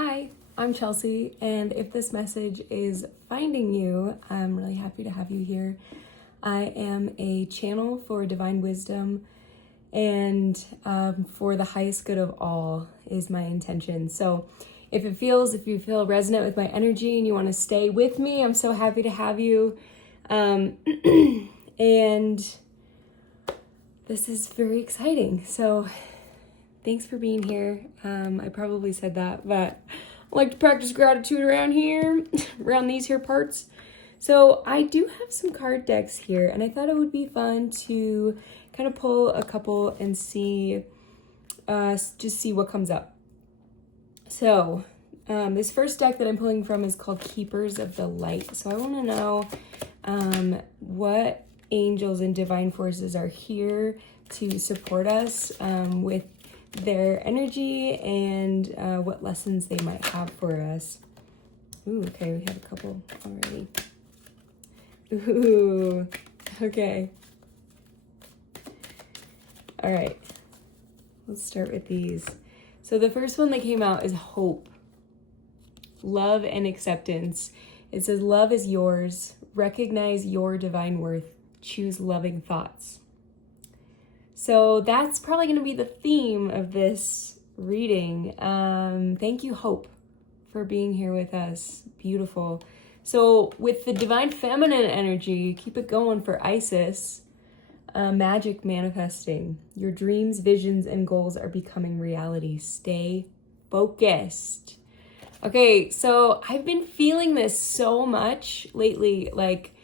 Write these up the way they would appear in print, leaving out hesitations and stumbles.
Hi, I'm Chelsea, and if this message is finding you, I'm really happy to have you here. I am a channel for divine wisdom, and for the highest good of all is my intention. So if you feel resonant with my energy and you want to stay with me, I'm so happy to have you. And this is very exciting. So thanks for being here. I probably said that, but I like to practice gratitude around here, around these here parts. So I do have some card decks here, and I thought it would be fun to kind of pull a couple and see, just see what comes up. So this first deck that I'm pulling from is called Keepers of the Light. So I want to know what angels and divine forces are here to support us with their energy and what lessons they might have for us. Ooh, okay, we have a couple already. Ooh, okay. All right, let's start with these. So the first one that came out is hope, love, and acceptance. It says, love is yours. Recognize your divine worth. Choose loving thoughts. So that's probably going to be the theme of this reading. Thank you, Hope, for being here with us. Beautiful. So with the divine feminine energy, keep it going for Isis. Magic manifesting. Your dreams, visions, and goals are becoming reality. Stay focused. Okay, so I've been feeling this so much lately. Like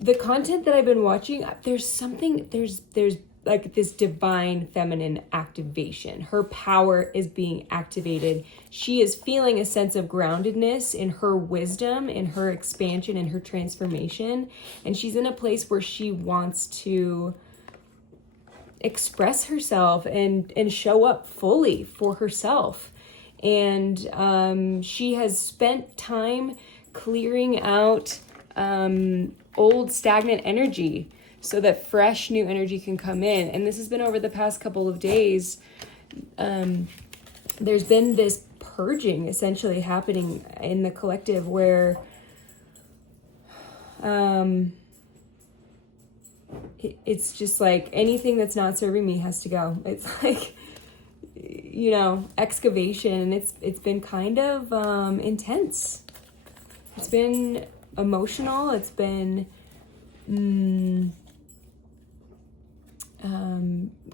the content that I've been watching, there's like this divine feminine activation. Her power is being activated. She is feeling a sense of groundedness in her wisdom, in her expansion, in her transformation. And she's in a place where she wants to express herself and show up fully for herself. And she has spent time clearing out old stagnant energy so that fresh new energy can come in. And this has been over the past couple of days. There's been this purging essentially happening in the collective where it's just like anything that's not serving me has to go. It's like, excavation. It's been kind of intense. It's been emotional. It's been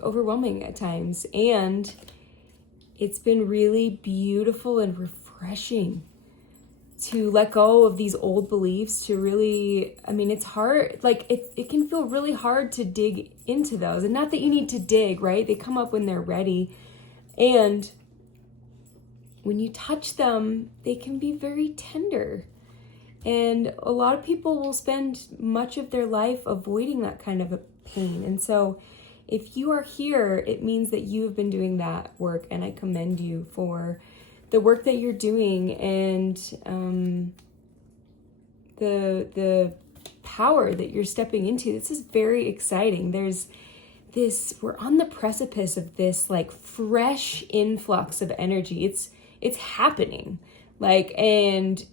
overwhelming at times, and it's been really beautiful and refreshing to let go of these old beliefs, to really, it's hard, like it can feel really hard to dig into those, and not that you need to dig, right? They come up when they're ready, and when you touch them, they can be very tender. And a lot of people will spend much of their life avoiding that kind of a pain. And so if you are here, it means that you have been doing that work, and I commend you for the work that you're doing and the power that you're stepping into. This is very exciting. We're on the precipice of this like fresh influx of energy. It's happening. Like, and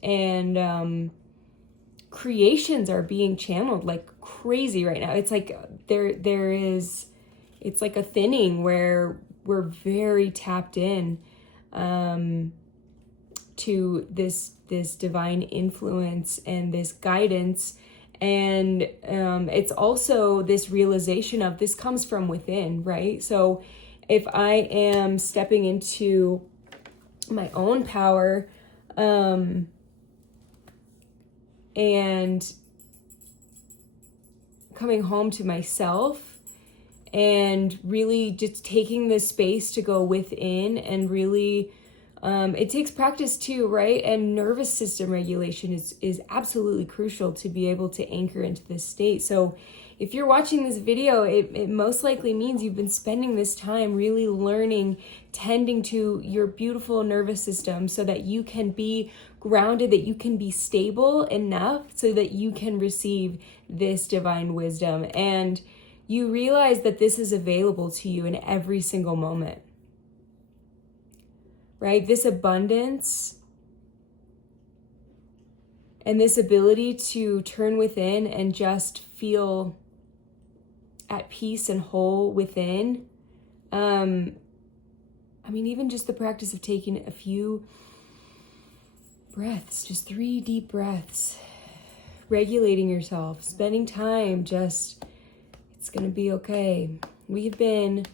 creations are being channeled like crazy right now. It's like it's like a thinning where we're very tapped in to this divine influence and this guidance. And it's also this realization of this comes from within, right? So if I am stepping into my own power, and coming home to myself and really just taking the space to go within and really, it takes practice too, right? And nervous system regulation is absolutely crucial to be able to anchor into this state. So if you're watching this video, it most likely means you've been spending this time really learning, tending to your beautiful nervous system so that you can be grounded, that you can be stable enough so that you can receive this divine wisdom. And you realize that this is available to you in every single moment. right? This abundance and this ability to turn within and just feel at peace and whole within. I mean, even just the practice of taking a few breaths, just 3 deep breaths, regulating yourself, spending time, just, it's going to be okay. We've been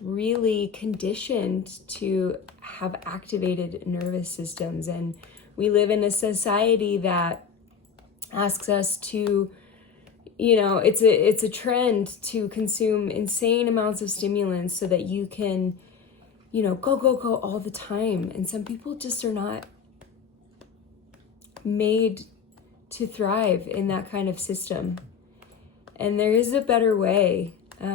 really conditioned to have activated nervous systems, and we live in a society that asks us to, you know, it's a trend to consume insane amounts of stimulants so that you can, you know, go all the time. And some people just are not made to thrive in that kind of system. And there is a better way, a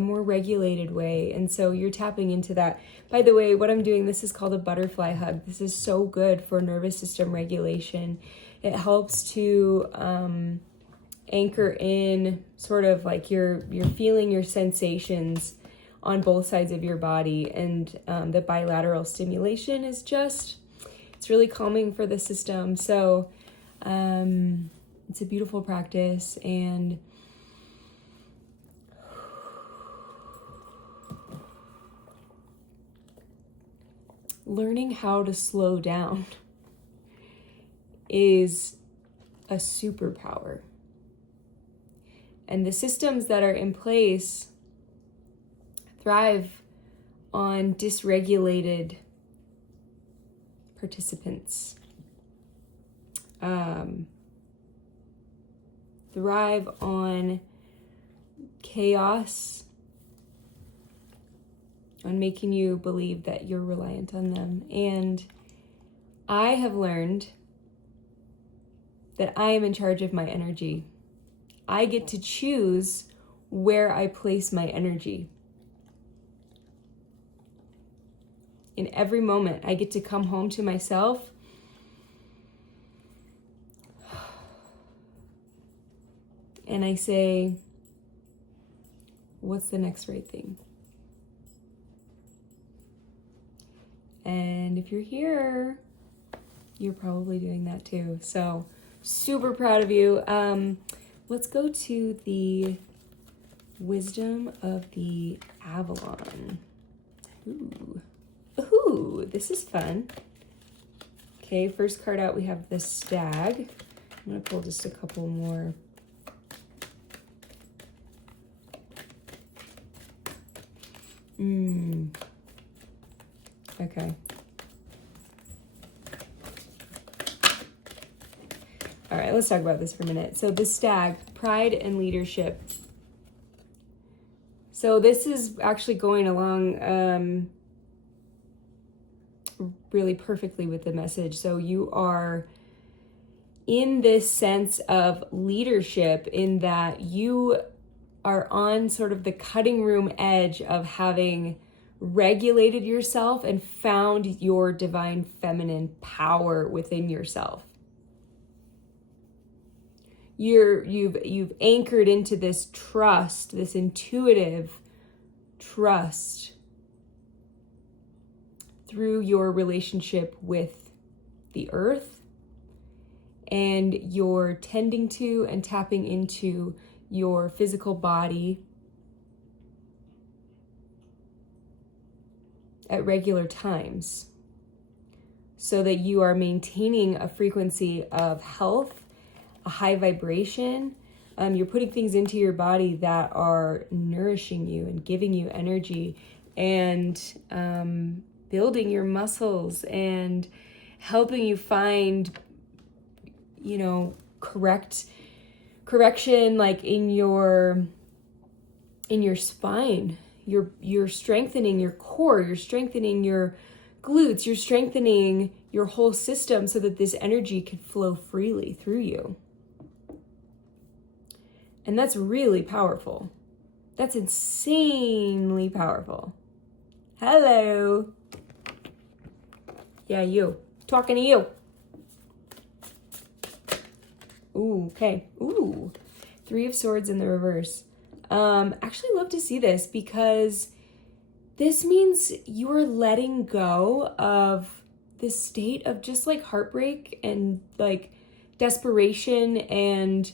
more regulated way. And so you're tapping into that. By the way, what I'm doing, this is called a butterfly hug. This is so good for nervous system regulation. It helps to anchor in sort of like you're feeling your sensations on both sides of your body. And the bilateral stimulation is just, it's really calming for the system. So it's a beautiful practice. And learning how to slow down is a superpower. And the systems that are in place thrive on dysregulated participants. Thrive on chaos, on making you believe that you're reliant on them. And I have learned that I am in charge of my energy. I get to choose where I place my energy. In every moment, I get to come home to myself and I say, what's the next right thing? And if you're here, you're probably doing that too. So super proud of you. Let's go to the wisdom of the Avalon. Ooh, this is fun. Okay, first card out, we have the stag. I'm gonna pull just a couple more. Okay. All right, let's talk about this for a minute. So the stag, pride and leadership. So this is actually going along really perfectly with the message. So you are in this sense of leadership in that you are on sort of the cutting room edge of having regulated yourself and found your divine feminine power within yourself. You've anchored into this trust, this intuitive trust through your relationship with the earth, and you're tending to and tapping into your physical body at regular times so that you are maintaining a frequency of health, a high vibration. You're putting things into your body that are nourishing you and giving you energy and building your muscles and helping you find, you know, correction like in your spine. You're strengthening your core, you're strengthening your glutes, you're strengthening your whole system so that this energy can flow freely through you. And that's really powerful. That's insanely powerful. Hello. Yeah, you. Talking to you. Ooh, okay. Ooh. 3 of Swords in the reverse. Actually love to see this because this means you are letting go of this state of just like heartbreak and like desperation and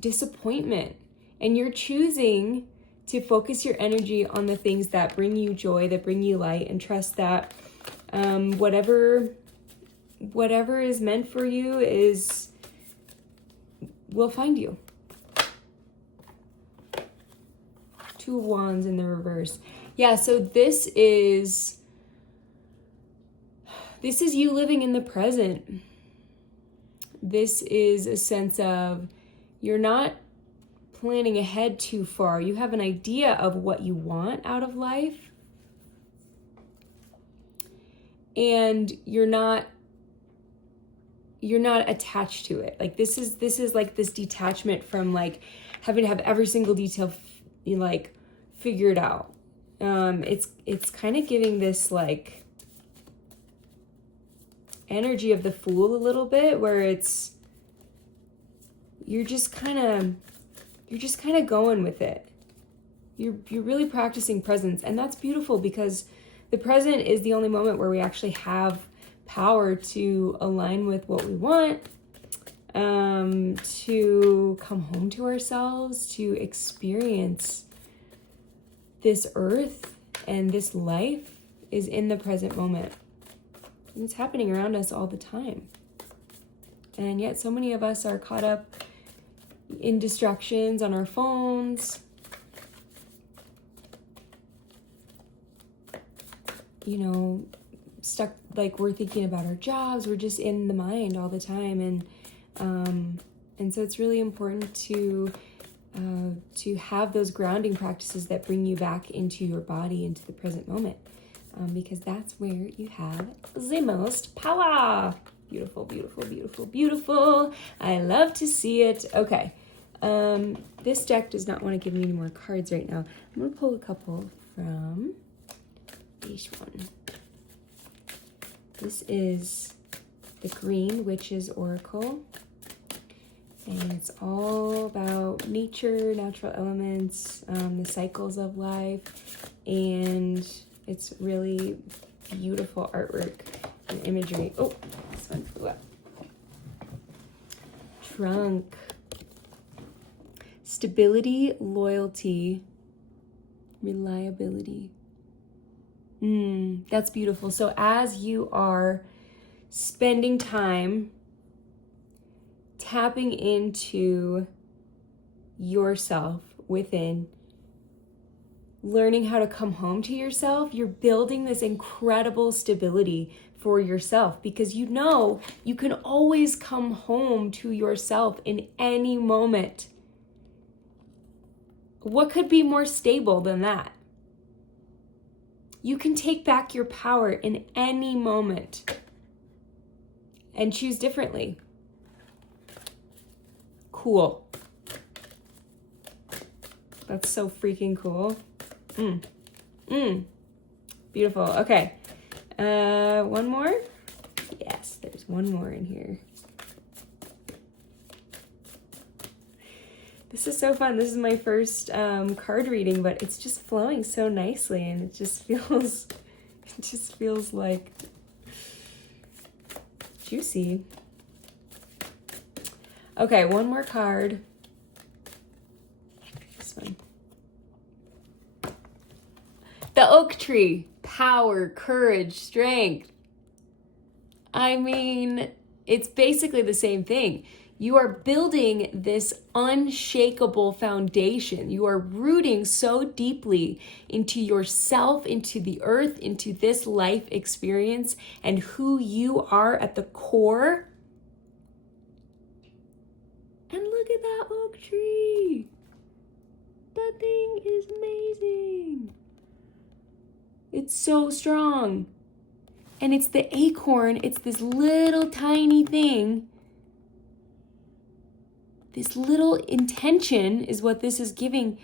disappointment. And you're choosing to focus your energy on the things that bring you joy, that bring you light, and trust that whatever is meant for you will find you. Two of Wands in the reverse. Yeah, so this is you living in the present. This is a sense of you're not planning ahead too far. You have an idea of what you want out of life, and you're not attached to it. Like this is like this detachment from like having to have every single detail like figured out. It's kind of giving this like energy of the Fool a little bit, where you're just kind of going with it. You're really practicing presence, and that's beautiful, because the present is the only moment where we actually have power to align with what we want, to come home to ourselves, to experience this earth and this life is in the present moment. And it's happening around us all the time. And yet so many of us are caught up in distractions on our phones, stuck, like we're thinking about our jobs, we're just in the mind all the time. And so it's really important to have those grounding practices that bring you back into your body, into the present moment, because that's where you have the most power. Beautiful, beautiful, beautiful, beautiful. I love to see it. Okay. This deck does not want to give me any more cards right now. I'm going to pull a couple from each one. This is the Green Witch's Oracle. And it's all about nature, natural elements, the cycles of life. And it's really beautiful artwork and imagery. Oh, this one flew up. Trunk. Stability, loyalty, reliability. That's beautiful. So as you are spending time tapping into yourself within, learning how to come home to yourself, you're building this incredible stability for yourself, because you know you can always come home to yourself in any moment. What could be more stable than that? You can take back your power in any moment and choose differently. Cool. That's so freaking cool. Beautiful. Okay. One more? Yes, there's one more in here. This is so fun. This is my first card reading, but it's just flowing so nicely, and it just feels like juicy. Okay, one more card. This one. The Oak Tree. Power, courage, strength. I mean, it's basically the same thing. You are building this unshakable foundation. You are rooting so deeply into yourself, into the earth, into this life experience, and who you are at the core. And look at that oak tree. That thing is amazing. It's so strong. And it's the acorn. It's this little tiny thing. This little intention is what this is giving,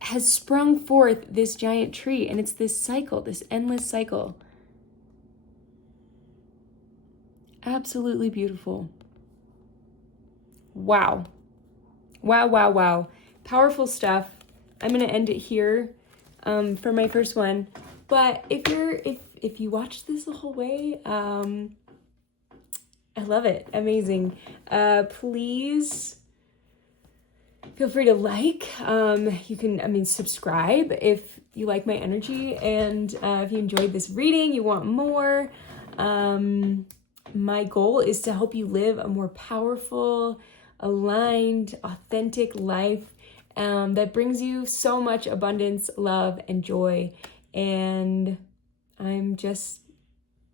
has sprung forth this giant tree. And it's this cycle, this endless cycle. Absolutely beautiful. Wow. Wow, wow, wow. Powerful stuff. I'm going to end it here. for my first one. But if you watched this the whole way, I love it. Amazing. Please feel free to like. You can, subscribe if you like my energy, and if you enjoyed this reading, you want more. My goal is to help you live a more powerful, aligned, authentic life that brings you so much abundance, love, and joy. And I'm just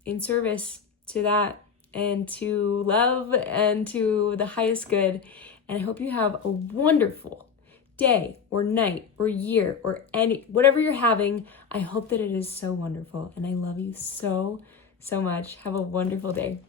in service to that, and to love, and to the highest good. And I hope you have a wonderful day or night or year or whatever you're having. I hope that it is so wonderful. And I love you so, so much. Have a wonderful day.